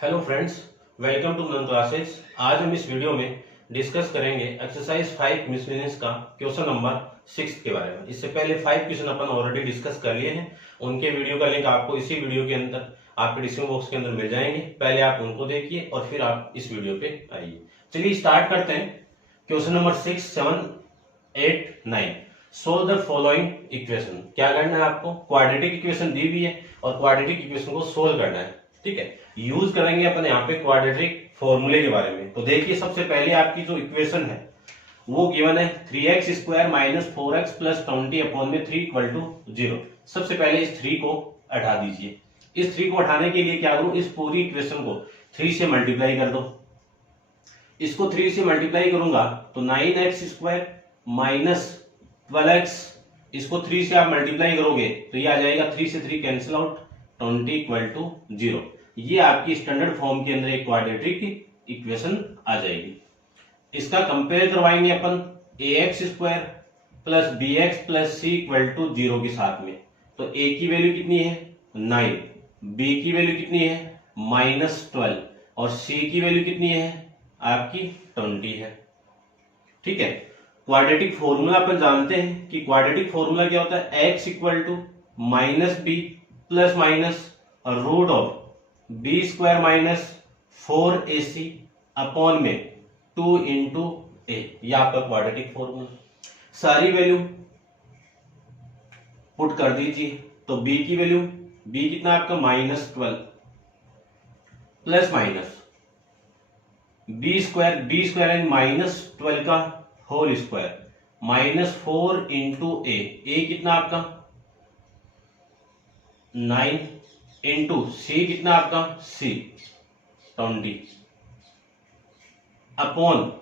Hello friends, welcome to Manan classes. आज हम इस वीडियो में डिस्कस करेंगे एक्सरसाइज 5 मिसलेनियस का क्वेश्चन नंबर 6 के बारे में। इससे पहले 5 क्वेश्चन अपन ऑलरेडी डिस्कस कर लिए हैं। उनके वीडियो का लिंक आपको इसी वीडियो के अंदर आपके डिस्क्रिप्शन बॉक्स के अंदर मिल जाएंगे। पहले आप उनको देखिए और फिर आप इस वीडियो पे आइए। चलिए स्टार्ट करते हैं। Question number 6, 7, 8, 9। Solve the following equation. क्या करना है आपको? क्वाड्रेटिक इक्वेशन दी हुई है और क्वाड्रेटिक इक्वेशन को सोल्व करना है। ठीक है, यूज करेंगे अपन यहाँ पे क्वाड्रेटिक फॉर्मूले के बारे में। तो देखिए, सबसे पहले आपकी जो इक्वेशन है वो गिवन है 3x square minus 4x plus 20 upon में 3 इक्वल टू 0। सबसे पहले इस 3 को हटा दीजिए। इस 3 को हटाने के लिए क्या करूं, इस पूरी इक्वेशन को 3 से मल्टीप्लाई कर दो। इसको 3 से मल्टीप्लाई करूंगा तो 9x स्क्वायर माइनस 12x, इसको 3 से आप मल्टीप्लाई करोगे तो ये आ जाएगा 3 से 3 कैंसिल आउट, 20 इक्वल टू 0। ये आपकी स्टैंडर्ड फॉर्म के अंदर एक क्वाड्रेटिक इक्वेशन आ जाएगी। इसका कंपेयर करवाएंगे अपन ax square plus bx plus c equal to 0 के साथ में। तो a की वैल्यू कितनी है 9, b की वैल्यू कितनी है -12 और c की वैल्यू कितनी है आपकी 20 है। ठीक है, क्वाड्रेटिक फॉर्मूला अपन जानते हैं कि क्वाड्रेटिक फॉर्मूला क्या होता है, x equal to minus B plus minus root of B square minus 4ac upon में 2 इंटू ए। यह आपका क्वाड्रेटिक फॉर्मूला। सारी वैल्यू पुट कर दीजिए। तो b की वैल्यू, b कितना आपका -12 plus minus B square and -12 का होल स्क्वायर -4 इंटू ए कितना आपका 9 इंटू सी कितना आपका सी 20 अपॉन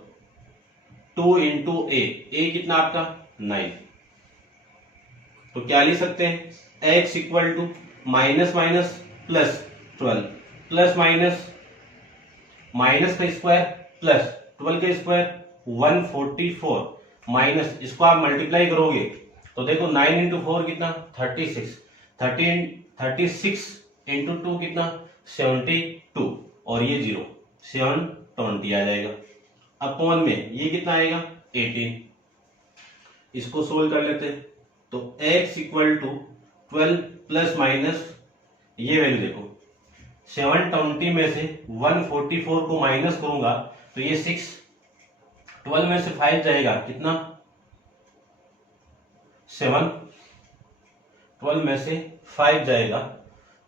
2 इंटू ए कितना आपका 9। तो क्या लिख सकते हैं, x equal to minus minus plus 12 plus minus minus का स्क्वायर प्लस 12 का स्क्वायर 144 माइनस, इसको आप मल्टीप्लाई करोगे तो देखो 9 इंटू 4 कितना 36, 36 इंटू 2 कितना 72 और ये 0 720 आ जाएगा। अपॉन में ये कितना आएगा 18। इसको सोल्व कर लेते हैं। तो x equal to 12 plus minus ये वैल्यू देखो 720 में से 144 को माइनस करूंगा तो ये 6, 12 में से 5 जाएगा कितना 7, 12 में से 5 जाएगा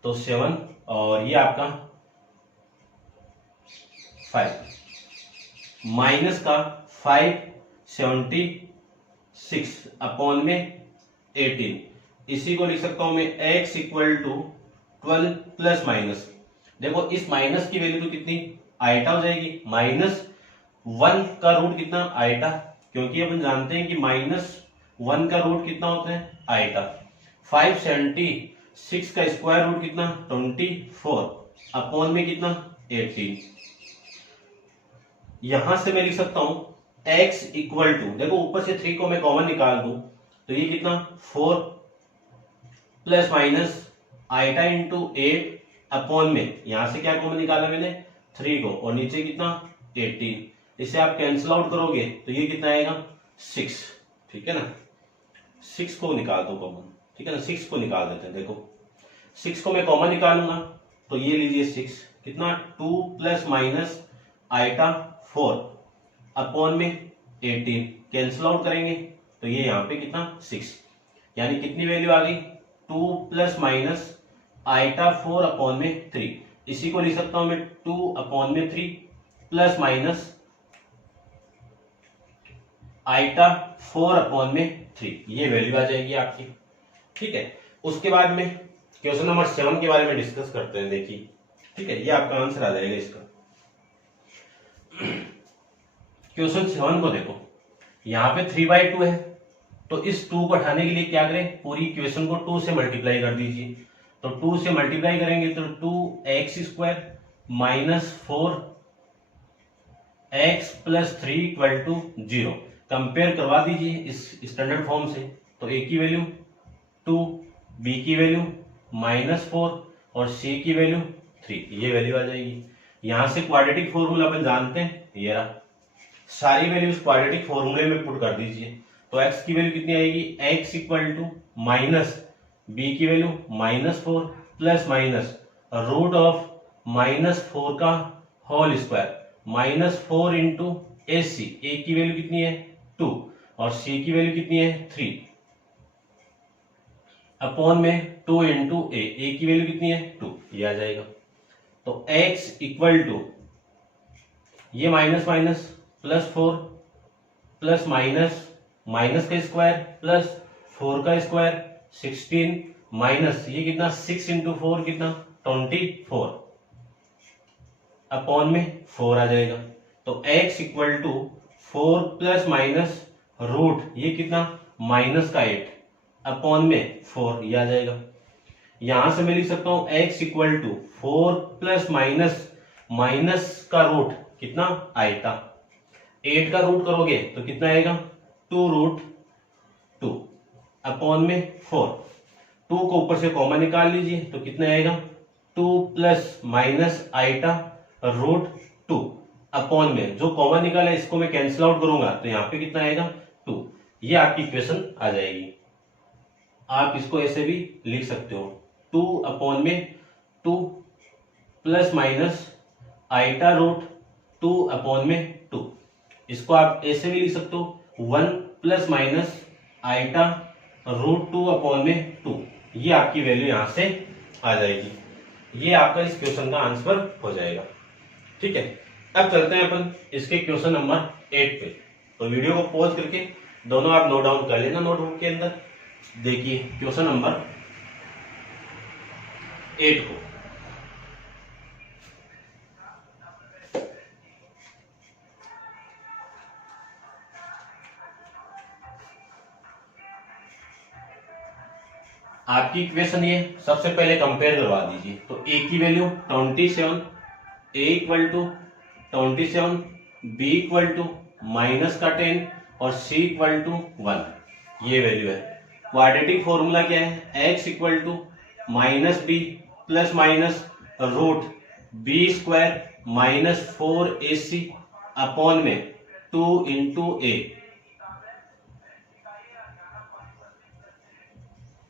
तो 7 और ये आपका 5 माइनस का 576 अपॉन में 18। इसी को लिख सकता हूं मैं x equal to 12 plus minus, देखो इस माइनस की वैल्यू तो कितनी आइटा हो जाएगी, -1 का रूट कितना आइटा, क्योंकि अपन जानते हैं कि -1 का रूट कितना होता है आइटा। 576 का स्क्वायर रूट कितना 24 अपॉन में कितना 18। यहां से मैं लिख सकता हूं x इक्वल टू, देखो ऊपर से 3 को मैं कॉमन निकाल दूं तो ये कितना 4 plus minus iota into 8 upon में, यहां से क्या कॉमन निकाला मैंने 3 को और नीचे कितना 18। इसे आप कैंसिल आउट करोगे तो ये कितना आएगा 6। ठीक है ना, 6 को निकाल दो कॉमन। ठीक है ना, 6 को निकाल देते हैं। देखो 6 को मैं कॉमन निकालूंगा तो ये लीजिए 6 कितना 2 प्लस माइनस आइटा 4 अपॉन में 18, कैंसिल आउट करेंगे तो ये यहाँ पे कितना 6, यानी कितनी वैल्यू आ गई 2 प्लस माइनस आइटा 4 अपॉन में 3। इसी को लिख सकता हूं मैं 2 अपॉन में 3 प्लस माइनस आइटा 4 अपॉन में 3, ये वैल्यू आ जाएगी आपकी। ठीक है, उसके बाद में क्वेश्चन नंबर 7 के बारे में डिस्कस करते हैं। देखिए, ठीक है, ये आपका आंसर आ जाएगा इसका। क्वेश्चन 7 को देखो, यहाँ पे 3/2 है तो इस 2 को हटाने के लिए क्या करें, पूरी इक्वेशन को 2 से मल्टीप्लाई कर दीजिए। तो 2 से मल्टीप्लाई करेंगे तो 2x square minus 4x plus 3 equal to 0। Compare करवा दीजिए इस स्टैंडर्ड फॉर्म से। तो a की वैल्यू 2, b की वैल्यू -4 और c की वैल्यू 3, ये वैल्यू आ जाएगी। यहां से क्वाड्रेटिक फॉर्मूला अपन जानते हैं, ये रहा, सारी वैल्यूज क्वाड्रेटिक फॉर्मूले में पुट कर दीजिए। तो x की वैल्यू कितनी आएगी, x equal to minus b की value -4 plus minus root of -4 का whole square -4 into AC, a की वैल्यू कितनी है 2 और c की वैल्यू कितनी है 3 अपॉन में 2 इंटू a की वैल्यू कितनी है 2, ये आ जाएगा। तो x इक्वल टू ये माइनस माइनस +4 प्लस माइनस का स्क्वायर प्लस 4 का स्क्वायर 16 माइनस ये कितना 6 इंटू 4 कितना 24 अपॉन में 4 आ जाएगा। तो x equal to 4 plus minus root ये कितना माइनस का 8 अपॉन में 4, ये आ जाएगा। यहां से मैं लिख सकता हूं x equal to 4 plus minus का रूट कितना आएगा, 8 का रूट करोगे तो कितना आएगा 2 रूट 2 अपॉन में 4, 2 को ऊपर से कॉमन निकाल लीजिए तो कितना आएगा 2 plus minus iota root 2 upon में जो कॉमन निकाला इसको मैं कैंसिल आउट करूंगा तो यहाँ पे कितना आएगा 2, ये आपकी इक्वेशन आ जाएगी। आप इसको ऐसे भी लिख सकते हो 2 अपॉन में 2 plus minus iota root 2 upon में 2, इसको आप ऐसे भी लिख सकते हो 1 plus minus iota root 2 upon में 2, ये आपकी वैल्यू यहां से आ जाएगी। ये आपका इस क्वेश्चन का आंसर हो जाएगा। ठीक है, अब चलते हैं अपन इसके क्वेश्चन नंबर 8 पे। तो वीडियो को पॉज करके दोनों आप नोट डाउन कर लेना नोटबुक के अंदर। देखिए क्वेश्चन नंबर 8 को, आपकी इक्वेशन ये सबसे पहले कंपेयर करवा दीजिए। तो a की value 27, a equal to 27, b equal to minus का 10 और c इक्वल टू 1, ये वैल्यू है। क्वाड्रेटिक फॉर्मूला क्या है, x equal to minus B plus minus root B square minus 4ac upon में 2 इंटू ए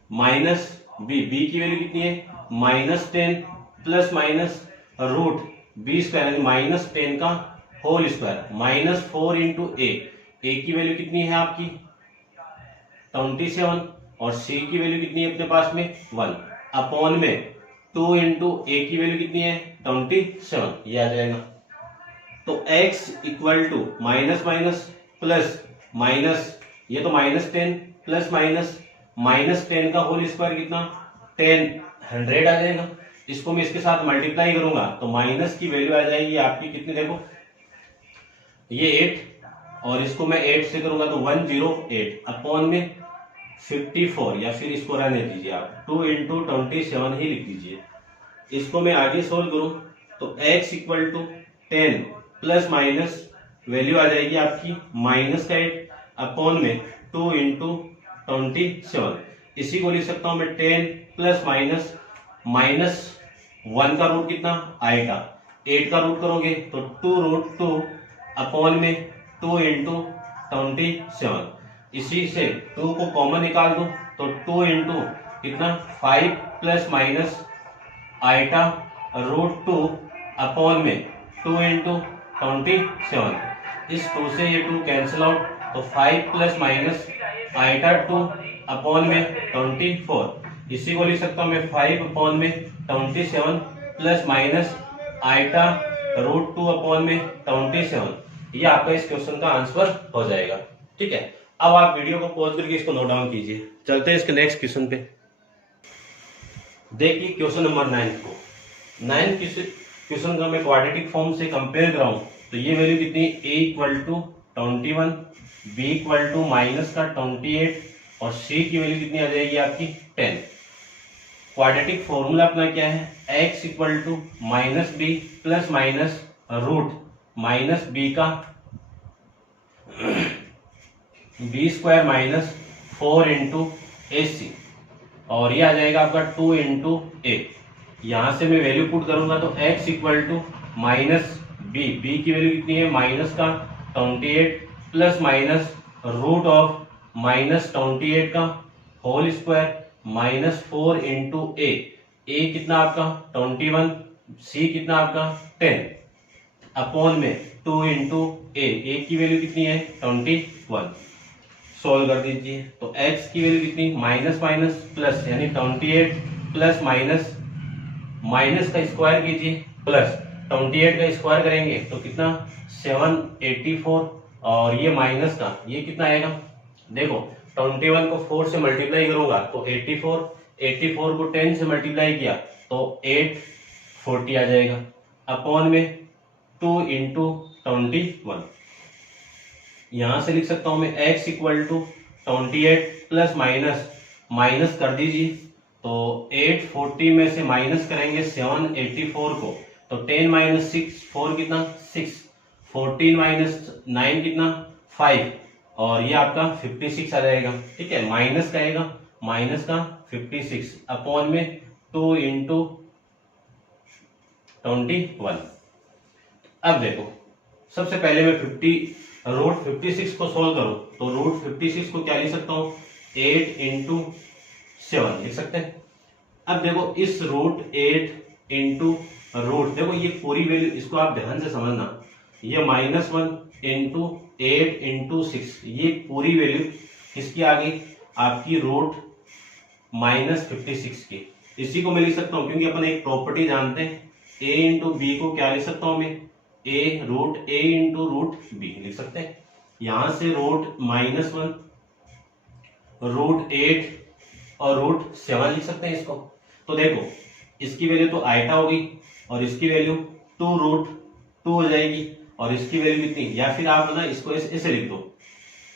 माइनस बी की value कितनी है -10 plus minus root B square -10 का होल स्क्वायर -4 इंटू ए की वैल्यू कितनी है आपकी 27 और c की वैल्यू कितनी है अपने पास में 1 अपॉन में 2 इंटू ए की वैल्यू कितनी है 27, ये आ जाएगा। तो x equal to minus minus plus minus ये तो -10 प्लस -10 का होल स्क्वायर कितना 100 आ जाएगा। इसको मैं इसके साथ मल्टीप्लाई करूंगा तो माइनस की वैल्यू आ जाएगी आपकी कितनी, देखो ये 8 और इसको मैं 8 से करूंगा तो 108 अपॉन में 54, या फिर इसको रहने दीजिए आप 2 इंटू 27 ही लिख दीजिए। इसको मैं आगे सोल्व करूं तो x equal to 10 plus minus value आ जाएगी आपकी -8 अपॉन में 2 इंटू 27, इसी को लिख सकता हूं मैं 10 प्लस माइनस 1 का रूट कितना आएगा 8 का रूट करोगे तो 2 रूट 2 अपॉन में 2 इंटू 27, इसी से 2 को कॉमन निकाल दो तो 2 इंटू कितना 5 plus minus iota root 2 upon में 2 इंटू 27, इस 2 से ये 2 कैंसिल आउट तो 5 प्लस माइनस आइटा 2 अपॉन में 24, इसी को लिख सकता हूं मैं 5 अपॉन में 27 plus minus iota root 2 upon में 27, ये आपका इस क्वेश्चन का आंसर हो जाएगा। ठीक है, अब आप वीडियो को पॉज करके इसको नोट डाउन कीजिए। चलते हैं इसके नेक्स्ट क्वेश्चन पे। देखिए क्वेश्चन नंबर 9 को, 9 क्वेश्चन का मैं क्वाड्रेटिक फॉर्म से कंपेयर कराऊं तो ये वैल्यू कितनी a equal to 21, b equal to minus का 28 और c की वैल्यू कितनी आ जाएगी आपकी 10। क्वाड्रेटिक फॉर्मूला अपना क्या है, x equal to minus B plus minus root minus B का B square minus 4 into AC और ये आ जाएगा आपका 2 इंटू ए। यहां से मैं वैल्यू पुट करूंगा तो x equal to minus B की वैल्यू कितनी है माइनस का 28 plus minus root of minus 28 का whole square minus 4 into A कितना आपका 21, सी कितना आपका 10 अपॉन में 2 इंटू ए की वैल्यू कितनी है 21। सोल्व कर दीजिए तो x की वैल्यू कितनी माइनस माइनस प्लस यानी 28 प्लस माइनस माइनस का स्क्वायर कीजिए प्लस 28 का स्क्वायर करेंगे तो कितना 784 और ये माइनस का ये कितना आएगा देखो 21 को 4 से मल्टीप्लाई करूंगा तो 84 को 10 से मल्टीप्लाई किया तो 840 आ जाएगा अपॉन में 2 इंटू 21। यहां से लिख सकता हूं मैं x equal to 28 plus minus कर दीजिए तो 840 में से माइनस करेंगे 784 को तो 10 माइनस 6 4 कितना 6 14 माइनस 9 कितना 5 और ये आपका 56 आ जाएगा। ठीक है माइनस का आएगा माइनस का 56 अपॉन में 2 इंटू 21। अब देखो सबसे पहले मैं रूट 56 को सोल्व करूं तो रूट 56 को क्या लिख सकता हूं 8 इंटू 7 लिख सकते हैं। अब देखो इस रूट 8 इंटू रूट देखो ये पूरी वैल्यू इसको आप ध्यान से समझना ये -1 इंटू 8 इंटू 6 ये पूरी वैल्यू किसकी आ गई आपकी रूट -56 की। इसी को मैं लिख सकता हूं क्योंकि अपन एक प्रॉपर्टी जानते हैं a इंटू बी को क्या लिख सकता हूं मैं root a into root b लिख सकते हैं। यहां से रूट -1 रूट 8 और रूट 7 लिख सकते हैं इसको। तो देखो इसकी वैल्यू तो आइटा होगी और इसकी वैल्यू 2 रूट 2 हो जाएगी और इसकी वैल्यू कितनी या फिर आप ना इसको ऐसे लिख दो।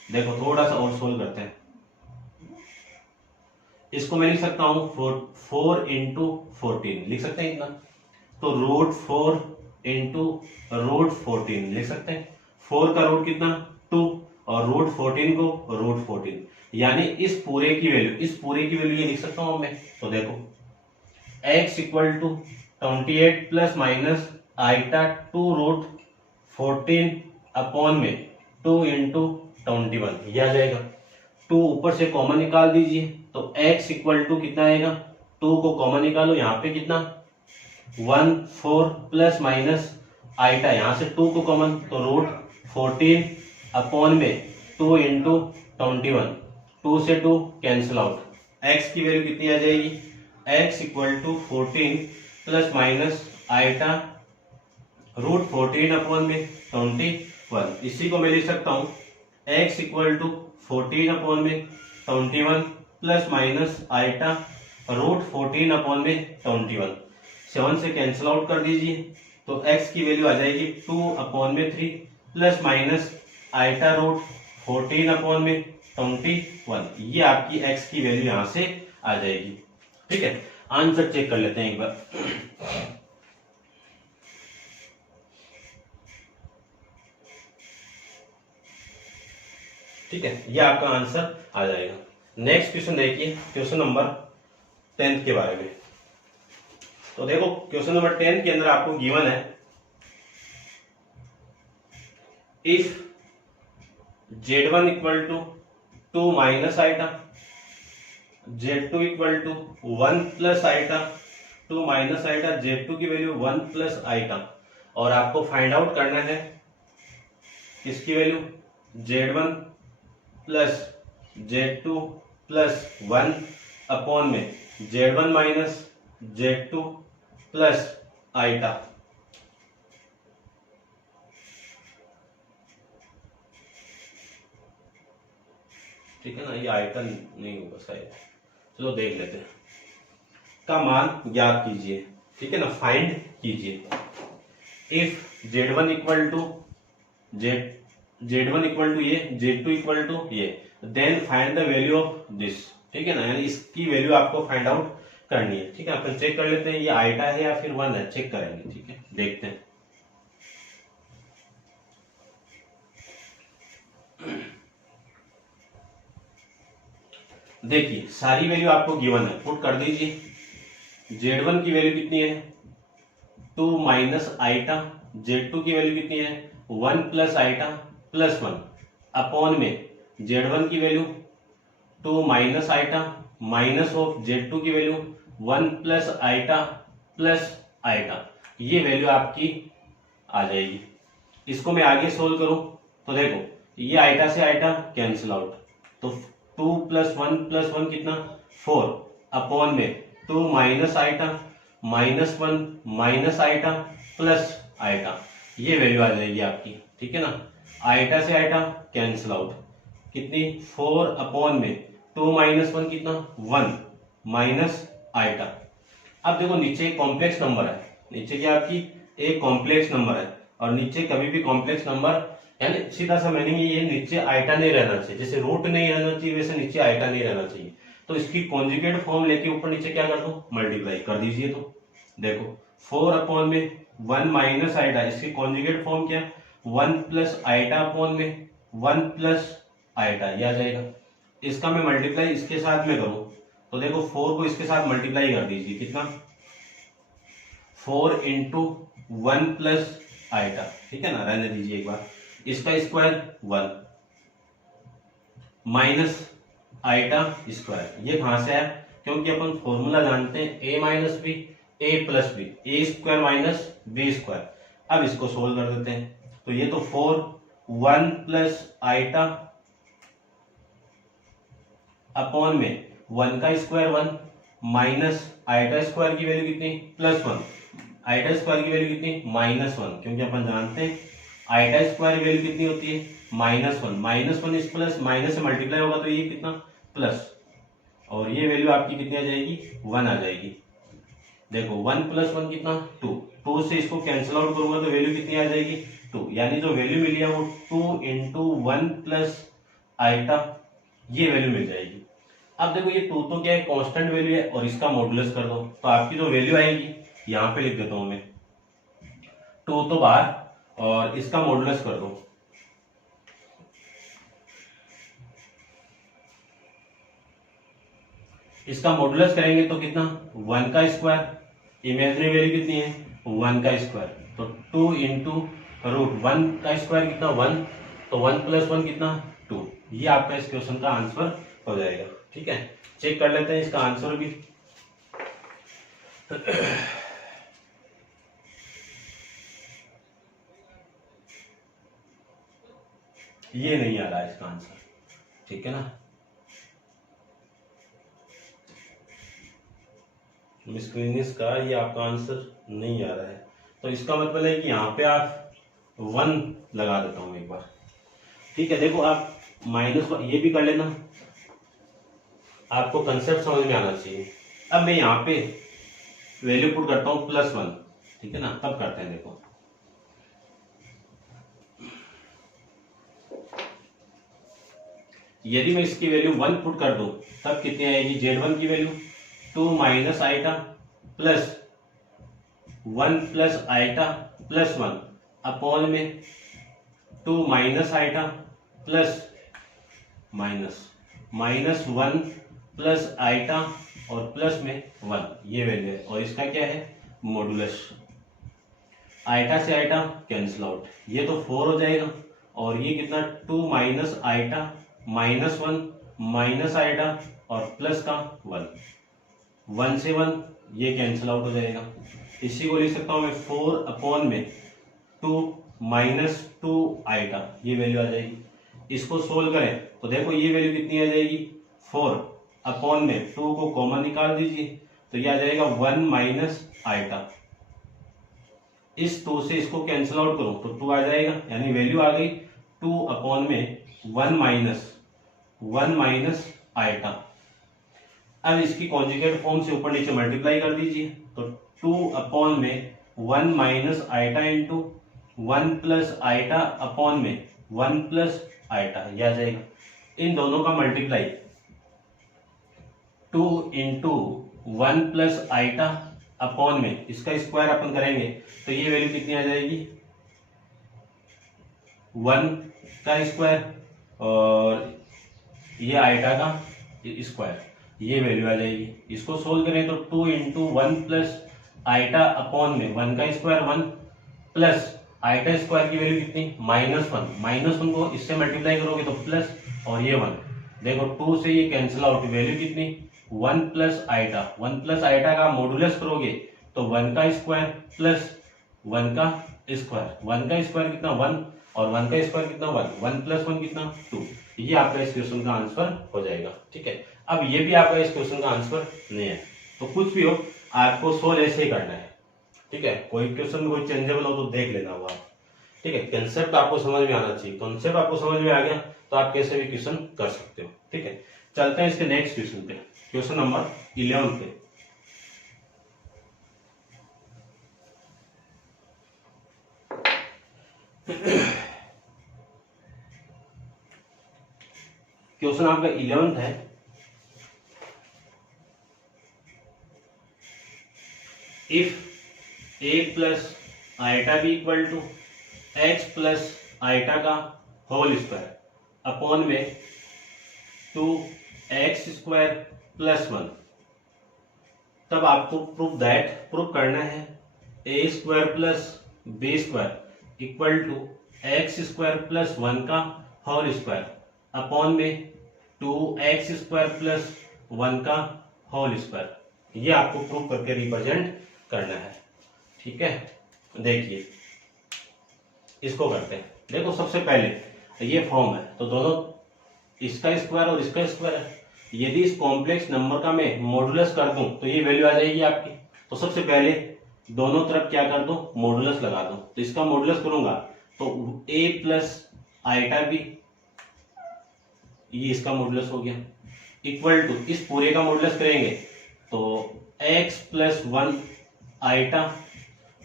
देखो थोड़ा सा और सोल्व करते हैं इसको मैं लिख सकता हूं 4 इंटू 14 लिख सकते हैं इतना तो रूट 4 इंटू रूट 14 लिख सकते हैं। 4 का रूट कितना 2 और रूट 14 को रूट 14 यानी इस पूरे की वैल्यू ये लिख सकता हूं मैं। तो देखो x equal to 28 plus minus iota 2 root 14 upon में 2 इंटू 21 यह आ जाएगा। 2 ऊपर से कॉमन निकाल दीजिए तो x इक्वल टू कितना आएगा 2 को कॉमन निकालो यहाँ पे कितना 1 4 प्लस माइनस आइटा यहाँ से 2 को कॉमन तो रूट 14 अपॉन में 2 इंटू 21 2 से 2 कैंसिल आउट x की वैल्यू कितनी आ जाएगी x equal to 14 plus minus iota root 14 upon में 21। इसी को मैं लिख सकता हूं x इक्वल टू 14 अपॉन में 21 plus minus iota root 14 upon में 21 7 से कैंसिल आउट कर दीजिए तो x की वैल्यू आ जाएगी 2 अपॉन में 3 plus minus iota root 14 upon में 21 ये आपकी x की वैल्यू यहां से आ जाएगी। ठीक है आंसर चेक कर लेते हैं एक बार। ठीक है ये आपका आंसर आ जाएगा। नेक्स्ट क्वेश्चन देखिए क्वेश्चन नंबर 10 के बारे में। तो देखो क्वेश्चन नंबर 10 के अंदर आपको गिवन है if z1 equal to 2 minus iota z2 equal to 1 plus iota 2 minus iota z2 की वैल्यू 1 प्लस आइटा और आपको फाइंड आउट करना है किसकी value z1 plus z2 plus 1 upon में z1 minus z2 plus iota. ठीक है ना ये आइटा नहीं होगा शायद चलो देख लेते हैं का मान ज्ञात कीजिए। ठीक है ना फाइंड कीजिए if z1 equal to z1 equal to ये z2 इक्वल टू ये then find the value of this. ठीक है ना यानी इसकी वैल्यू आपको फाइंड आउट करनी है। ठीक है अपन चेक कर लेते हैं ये आइटा है या फिर 1 है चेक करेंगे। ठीक है देखते हैं देखिए सारी वैल्यू आपको गिवन है पुट कर दीजिए। z1 की वैल्यू कितनी है टू माइनस आइटा, Z2 की वैल्यू कितनी है 1 प्लस आइटा प्लस 1 अपॉन में Z1 की value 2 minus iota minus of Z2 की value 1 plus iota plus iota. ये वैल्यू आपकी आ जाएगी। इसको मैं आगे सोल्व करूं तो देखो ये आइटा से आइटा कैंसिल आउट, तो 2 प्लस 1 कितना 4 अपॉन में 2 minus iota minus 1 minus iota plus iota, ये वैल्यू आ जाएगी आपकी। ठीक है ना, आइटा से आइटा कैंसिल आउट, कितनी 4 अपॉन में 2 माइनस 1 कितना 1 माइनस आइटा। अब देखो नीचे एक कॉम्प्लेक्स नंबर है, नीचे क्या आपकी एक कॉम्प्लेक्स नंबर है, और नीचे कभी भी कॉम्प्लेक्स नंबर यानी सीधा सा मीनिंग ये नीचे आइटा नहीं रहना चाहिए, जैसे रूट नहीं रहना चाहिए वैसे नीचे आइटा नहीं रहना चाहिए। तो इसकी कॉन्जुगेट फॉर्म लेके ऊपर नीचे क्या कर दो मल्टीप्लाई कर दीजिए। तो देखो 4 अपॉन में 1 माइनस आइटा, इसकी कॉन्जुगेट फॉर्म क्या 1 प्लस आइटा अपॉन में 1 प्लस आइटा, ये आ जाएगा। इसका मैं मल्टीप्लाई इसके साथ में करूं तो देखो 4 को इसके साथ मल्टीप्लाई कर दीजिए, कितना 4 इंटू 1 प्लस आइटा। ठीक है ना, रहने दीजिए एक बार, इसका स्क्वायर 1 माइनस आइटा स्क्वायर, ये कहां से आया क्योंकि अपन फॉर्मूला जानते हैं a minus B A plus B, A square minus B square. अब इसको सोल्व कर देते हैं, तो ये तो 4 1 प्लस आइटा अपॉन में 1 का स्क्वायर 1 माइनस आइटा स्क्वायर की वैल्यू कितनी प्लस 1, आइटा स्क्वायर की वैल्यू कितनी माइनस 1, क्योंकि अपन जानते हैं आइटा स्क्वायर की वैल्यू कितनी होती है माइनस 1, माइनस 1 इस प्लस माइनस से मल्टीप्लाई होगा तो ये कितना प्लस, और ये वैल्यू आपकी कितनी आ जाएगी 1 आ जाएगी। देखो 1 प्लस 1 कितना 2, 2 से इसको कैंसिल आउट करूंगा तो वैल्यू कितनी आ जाएगी 2, यानी जो वैल्यू मिली है वो 2 इंटू 1 प्लस आइटा, ये वैल्यू मिल जाएगी। अब देखो ये 2 तो क्या है कांस्टेंट वैल्यू है, और इसका मॉडुलस कर दो तो आपकी जो वैल्यू आएगी यहां पे लिख देता हूं मैं 2 तो बाहर, और इसका मॉडुलस कर दो, इसका मॉडुलस करेंगे तो कितना 1 का स्क्वायर, इमेजिनरी वैल्यू कितनी है 1 का स्क्वायर, तो 2 इंटू रूट 1 का स्क्वायर कितना 1, तो 1 प्लस 1 कितना 2, ये आपका इस क्वेश्चन का आंसर हो जाएगा। ठीक है, चेक कर लेते हैं इसका आंसर भी। ये नहीं आ रहा है इसका आंसर, ठीक है ना, मिसक्लिनिस का ये आपका आंसर नहीं आ रहा है, तो इसका मतलब है कि यहाँ पे आप 1 लगा देता हूं एक बार। ठीक है, देखो आप -1 ये भी कर लेना, आपको कंसेप्ट समझ में आना चाहिए। अब मैं यहाँ पे वैल्यू पुट करता हूं +1, ठीक है ना, तब करते हैं। देखो यदि मैं इसकी वैल्यू 1 पुट कर दूं तब कितनी आएगी, Z1 की value 2 minus iota plus 1 plus iota plus 1 upon में 2 minus iota plus minus 1 plus iota और प्लस में 1, ये वैल्यू है, और इसका क्या है मॉडुलस। आइटा से आइटा कैंसिल आउट, ये तो 4 हो जाएगा, और ये कितना 2 माइनस आइटा -1 माइनस आइटा और प्लस का 1 से 1 ये कैंसिल आउट हो जाएगा। इसी को लिख सकता हूं मैं 4 अपॉन में 2 माइनस 2 आइटा, ये वैल्यू आ जाएगी। इसको सोल्व करें तो देखो ये वैल्यू कितनी आ जाएगी 4 अपॉन में 2 को कॉमन निकाल दीजिए तो ये आ जाएगा 1 माइनस आइटा। इस 2 से इसको कैंसिल आउट करो तो 2 आ जाएगा, यानी वैल्यू आ गई 2 अपॉन में 1 माइनस आइटा। अब इसकी कॉन्जुगेट फॉर्म से ऊपर नीचे मल्टीप्लाई कर दीजिए तो 2 अपॉन में 1 minus iota into 1 plus iota upon में 1 प्लस आइटा, यह आ जाएगा। इन दोनों का multiply 2 into 1 plus iota upon में इसका स्क्वायर अपन करेंगे तो ये वैल्यू कितनी आ जाएगी 1 का स्क्वायर और ये आइटा का स्क्वायर, ये वैल्यू आ जाएगी। इसको सोल्व करें तो 2 इंटू 1 प्लस आइटा अपॉन में 1 का स्क्वायर 1 प्लस आइटा स्क्वायर की वैल्यू कितनी -1, -1 को इससे मल्टीप्लाई करोगे तो प्लस और ये 1, देखो 2 से ये कैंसिल आउट, वैल्यू कितनी 1 प्लस आइटा, 1 प्लस आइटा का मॉडुलस करोगे तो 1 का स्क्वायर प्लस 1 का स्क्वायर, 1 का स्क्वायर कितना 1 और 1 का स्क्वायर कितना 1, 1 प्लस 1 कितना 2, ये आपका इस क्वेश्चन का आंसर हो जाएगा। ठीक है, अब ये भी आपका इस क्वेश्चन का आंसर नहीं है, तो कुछ भी हो आपको सोल्व ऐसे ही करना है। ठीक है, कोई क्वेश्चन में कोई चेंजेबल हो तो देख लेना हुआ। ठीक है, कंसेप्ट आपको समझ में आना चाहिए, कॉन्सेप्ट आपको समझ में आ गया तो आप कैसे भी क्वेश्चन कर सकते हो। ठीक है, चलते हैं इसके नेक्स्ट क्वेश्चन पे, क्वेश्चन नंबर 11 पे। क्वेश्चन आपका 11 है। If a plus iota B equal to x plus iota का होल स्क्वायर अपॉन में 2x स्क्वायर प्लस 1, तब आपको प्रूफ करना है a square plus b square equal to x square plus 1 का होल स्क्वायर अपॉन में 2x स्क्वायर प्लस 1 का whole square, ये आपको प्रूफ करके रिप्रेजेंट करना है। ठीक है, देखिए इसको करते हैं। देखो सबसे पहले ये फॉर्म है तो दोनों इसका स्क्वायर और इसका स्क्वायर है, यदि इस कॉम्प्लेक्स नंबर का मैं मॉडुलस कर दूं तो ये वैल्यू आ जाएगी आपकी। तो सबसे पहले दोनों तरफ क्या कर दो, मॉडुलस लगा दो। तो इसका मॉडुलस करूंगा तो a प्लस आइटा बी, ये इसका मॉडुलस हो गया, इक्वल टू इस पूरे का मॉडुलस करेंगे तो x प्लस 1 आइटा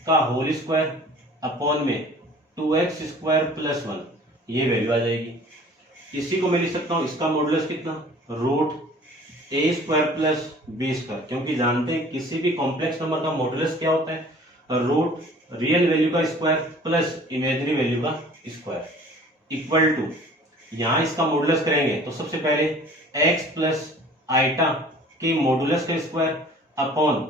का होल स्क्वायर अपॉन में 2x स्क्वायर प्लस 1, ये वैल्यू आ जाएगी। इसी को मैं लिख सकता हूं, इसका मॉडुलस कितना root a square plus b square, क्योंकि जानते हैं किसी भी कॉम्प्लेक्स नंबर का मॉडुलस क्या होता है, रूट रियल वैल्यू का स्क्वायर प्लस इमेजिनरी वैल्यू का स्क्वायर, इक्वल टू यहां इसका मॉडुलस करेंगे तो सबसे पहले x प्लस आइटा के मॉडुलस का square upon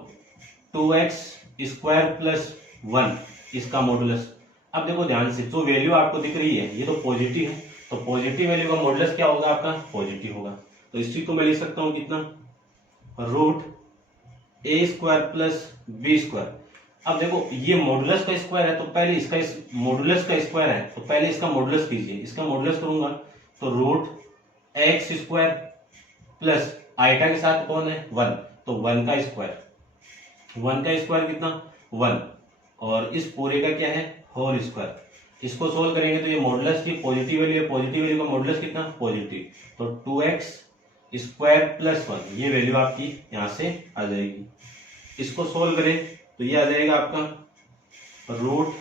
2x square plus 1 इसका मॉडुलस। अब देखो ध्यान से, जो वैल्यू आपको दिख रही है ये तो पॉजिटिव है, तो पॉजिटिव वैल्यू का मॉडुलस क्या होगा आपका पॉजिटिव होगा। तो इसी को मैं लिख सकता हूं कितना root a square plus b square. अब देखो ये मॉडुलस का स्क्वायर है तो पहले इसका मॉडुलस का स्क्वायर है तो पहले इसका मॉडुलस कीजिए, इसका मॉडुलस करूंगा तो root x square plus iota के साथ कौन है 1, तो 1 का स्क्वायर, 1 का स्क्वायर कितना 1 और इस पूरे का क्या है होल स्क्वायर। इसको सोल्व करेंगे तो ये मॉडुलस की पॉजिटिव वैल्यू है, पॉजिटिव वैल्यू का मॉडुलस कितना पॉजिटिव, तो 2x स्क्वायर प्लस 1, ये वैल्यू आपकी यहां से आ जाएगी। इसको सोल्व करें तो ये आ जाएगा आपका root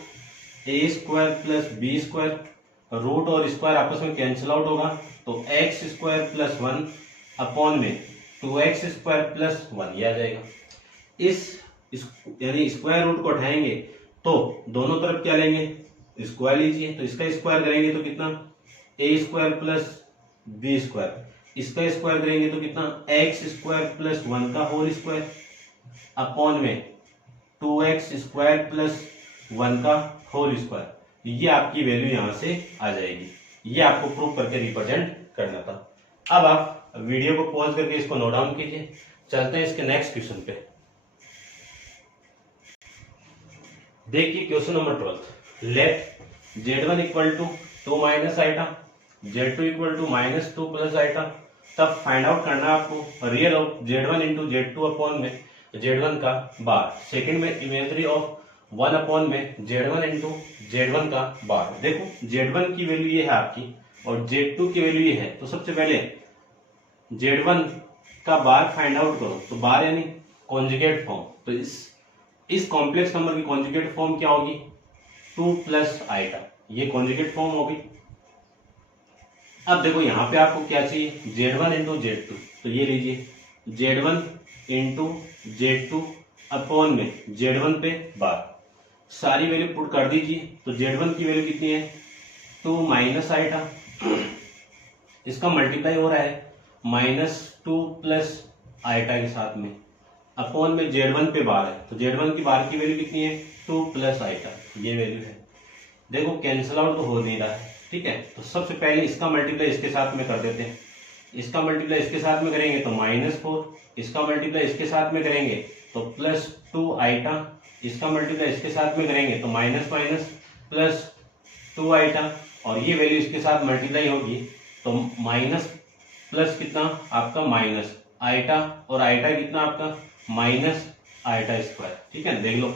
a square plus b square, root और स्क्वायर आपस में कैंसिल आउट होगा तो x स्क्वायर प्लस 1 अपॉन में 2x स्क्वायर प्लस 1, ये आ जाएगा। इस यानी स्क्वायर रूट को उठाएंगे तो दोनों तरफ क्या लेंगे स्क्वायर लीजिए, तो इसका स्क्वायर करेंगे तो कितना a square plus b square, इसका स्क्वायर करेंगे तो कितना x स्क्वायर प्लस 1 का होल स्क्वायर अपॉन में 2x स्क्वायर प्लस 1 का होल स्क्वायर, ये आपकी वैल्यू यहां से आ जाएगी। ये आपको प्रूफ करके रिप्रेजेंट करना था। अब आप वीडियो को पॉज करके इसको नोट डाउन कीजिए। चलते हैं इसके नेक्स्ट क्वेश्चन पे। देखिए question number 12, let z1 equal to 2 minus iota, z2 equal to minus 2 plus iota, तब फाइंड आउट करना आपको real of z1 into z2 upon में z1 का बार, सेकंड में इमेजरी ऑफ 1 अपॉन में z1 इंटू z1 का बार। देखो z1 की वैल्यू ये है आपकी और z2 की वैल्यू ये है, तो सबसे पहले z1 का बार फाइंड आउट करो, तो बार यानी कॉन्जुगेट फॉर्म, तो इस कॉम्प्लेक्स नंबर की कॉन्जुगेट फॉर्म क्या होगी 2 प्लस आइटा, ये कॉन्जुगेट फॉर्म होगी। अब देखो यहाँ पे आपको क्या चाहिए z1 इंटू z2, तो ये लीजिए z1 इंटू z2 अपॉन में z1 पे बार, सारी वैल्यू पुट कर दीजिए। तो z1 की वैल्यू कितनी है 2 माइनस आइटा, इसका मल्टीप्लाई हो रहा है -2 प्लस आइटा के साथ में, अपॉन में Z1 पे बार है, तो Z1 की बार की वैल्यू कितनी है 2 प्लस आइटा, ये वैल्यू है। देखो कैंसिल आउट तो हो नहीं रहा है, ठीक है। तो सबसे पहले इसका मल्टीप्लाई इसके साथ में कर देते हैं। इसका मल्टीप्लाई इसके साथ में करेंगे तो -4, इसका मल्टीप्लाई इसके साथ में करेंगे तो +2 आइटा, इसका मल्टीप्लाई इसके साथ में करेंगे तो माइनस +2 आइटा, और ये वैल्यू इसके साथ मल्टीप्लाई होगी तो माइनस प्लस कितना आपका माइनस आइटा, और आइटा कितना आपका माइनस आइटा स्क्वायर, ठीक है। देख लो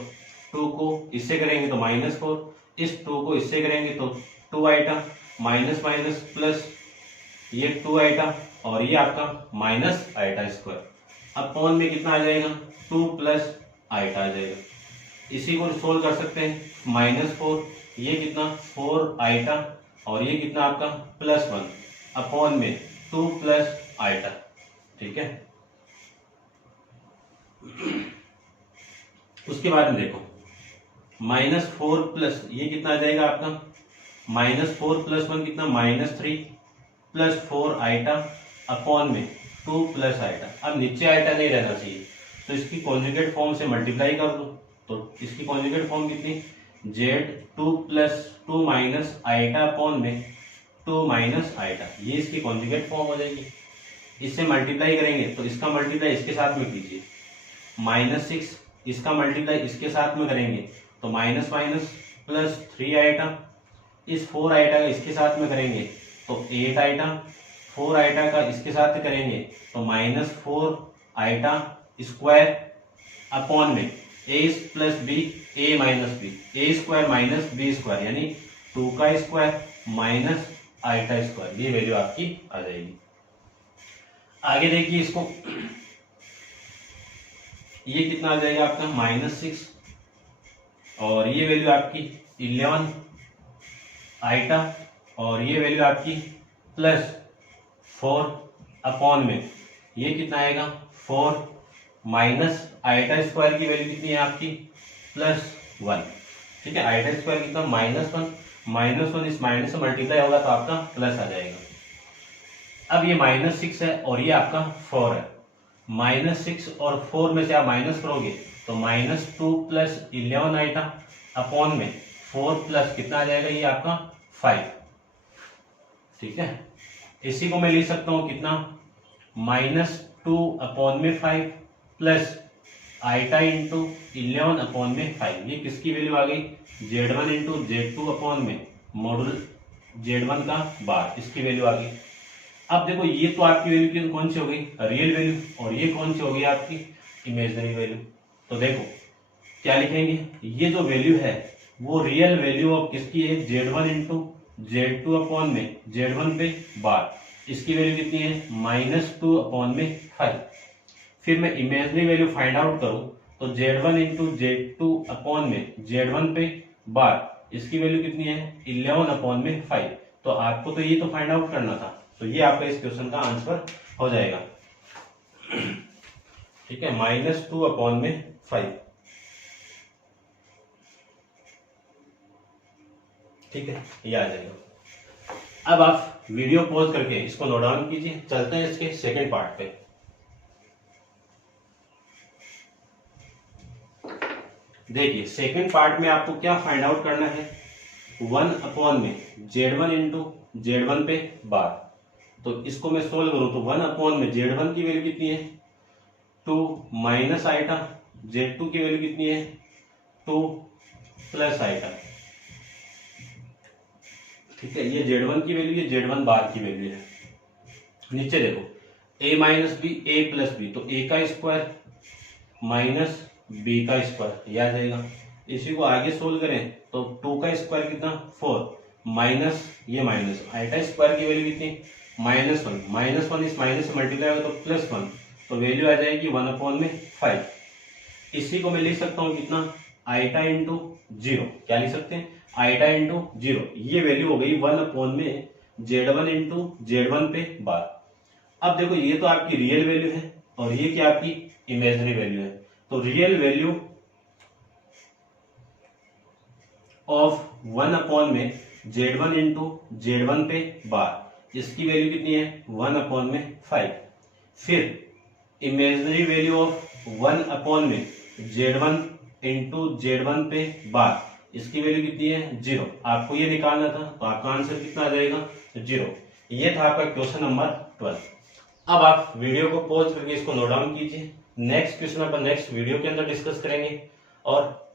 2 को इससे करेंगे तो -4, इस 2 को इससे करेंगे तो 2 आइटा, माइनस माइनस प्लस ये 2 आइटा, और ये आपका माइनस आइटा स्क्वायर। अब अपॉन में कितना आ जाएगा 2 प्लस आइटा आ जाएगा। इसी को सोल्व कर सकते हैं, -4, ये कितना 4 आइटा, और ये कितना आपका +1 अपॉन में 2 प्लस आइटा, ठीक है। उसके बाद में देखो -4 प्लस ये कितना आ जाएगा आपका -4 + 1 कितना -3 + 4 आइटा अपॉन में 2 प्लस आइटा। अब नीचे आइटा नहीं रहना चाहिए, तो इसकी कॉन्जुगेट फॉर्म से मल्टीप्लाई कर दो, तो इसकी कॉन्जुगेट फॉर्म कितनी Z2 + 2 माइनस आइटा अपॉन में 2 माइनस आइटा, ये इसकी कॉन्जुगेट फॉर्म हो जाएगी। इससे मल्टीप्लाई करेंगे तो इसका मल्टीप्लाई इसके साथ में कीजिए, -6, इसका मल्टीप्लाई इसके साथ में करेंगे तो माइनस +3 आइटा, इस 4 आइटा का इसके साथ में करेंगे तो 8 आइटा, 4 आइटा का इसके साथ करेंगे तो -4 आइटा स्क्वायर अपॉन में a + b a - b, a² - b² यानी 2 का स्क्वायर माइनस आइटा स्क्वायर, ये वैल्यू आपकी आ जाएगी। आगे देखिए इसको, ये कितना आ जाएगा आपका -6, और ये वैल्यू आपकी 11 आइटा, और ये वैल्यू आपकी +4 अपॉन में ये कितना आएगा 4 माइनस आइटा स्क्वायर की वैल्यू कितनी है आपकी +1, ठीक है। आइटा स्क्वायर कितना -1 इस माइनस से मल्टीप्लाई होगा तो आपका प्लस आ जाएगा। अब ये -6 है और ये आपका 4 है, -6 और 4 में से आप माइनस करोगे तो -2 + 11 आइटा अपॉन में 4 प्लस कितना आ जाएगा ये आपका 5, ठीक है। इसी को मैं लिख सकता हूं कितना -2 अपॉन में 5 प्लस आइटा इंटू 11 अपॉन में 5, ये किसकी वैल्यू आ गई Z1 इंटू Z2 अपॉन में मॉडुल Z1 का बार, इसकी वैल्यू आ गई। अब देखो ये तो आपकी वैल्यू कौन सी हो गई रियल वैल्यू, और ये कौन सी हो गई आपकी इमेजिनरी वैल्यू। तो देखो क्या लिखेंगे, ये जो वैल्यू है वो रियल वैल्यू ऑफ किसकी है Z1 इंटू Z2 अपॉन में Z1 पे बार, इसकी वैल्यू कितनी है -2 अपॉन में 5। फिर मैं इमेजिनरी वैल्यू फाइंड आउट करूं तो Z1 इंटू Z2 अपॉन में Z1 पे बार, इसकी वैल्यू कितनी है 11 अपॉन में 5। तो आपको तो ये तो फाइंड आउट करना था, तो ये आपका इस क्वेश्चन का आंसर हो जाएगा, ठीक है, -2 अपॉन में 5, ठीक है, ये आ जाएगा। अब आप वीडियो पॉज करके इसको नोट डाउन कीजिए, चलते हैं इसके सेकंड पार्ट पे। देखिए सेकंड पार्ट में आपको क्या फाइंड आउट करना है 1 अपॉन में Z1 इंटू Z1 पे बार। तो इसको मैं सोल्व करूं तो 1 अपॉन में Z1 की वैल्यू कितनी है 2 माइनस आइटा, Z2 की वैल्यू कितनी है 2 प्लस आइटा, ठीक है। ये Z1 की वैल्यू है, Z1 बार की वैल्यू है। नीचे देखो a minus B a plus B, तो a का स्क्वायर माइनस b का स्क्वायर, यह आ जाएगा। इसी को आगे सोल्व करें तो 2 का स्क्वायर कितना 4 माइनस ये माइनस आइटा स्क्वायर की वैल्यू कितनी -1, -1 इस माइनस से मल्टीप्लाई होगा तो +1, तो वैल्यू आ जाएगी 1 अपॉन में 5। इसी को मैं लिख सकता हूँ कितना आइटा इंटू 0, क्या लिख सकते हैं आइटा इंटू 0, ये वैल्यू हो गई 1 अपॉन में Z1 इंटू Z1 पे बार। अब देखो ये तो आपकी रियल वैल्यू है और ये क्या आपकी इमेजिनरी वैल्यू है। तो रियल वैल्यू ऑफ 1 अपॉन में Z1 इंटू Z1 पे बार, इसकी वैल्यू कितनी है 1 अपॉन में 5। फिर इमेजिनरी वैल्यू ऑफ 1 अपॉन में Z1 इंटू Z1 पे बार, इसकी वैल्यू कितनी है 0। आपको ये निकालना था, तो आपका आंसर कितना आ जाएगा 0। ये था आपका क्वेश्चन नंबर 12। अब आप वीडियो को पॉज करके इसको नोट डाउन कीजिए। नेक्स्ट क्वेश्चन अपन नेक्स्ट वीडियो के अंदर डिस्कस करेंगे, और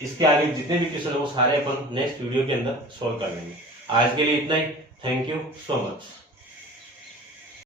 इसके आगे जितने भी क्वेश्चन है वो सारे अपन नेक्स्ट वीडियो के अंदर सॉल्व कर लेंगे। आज के लिए इतना ही। Thank you so much.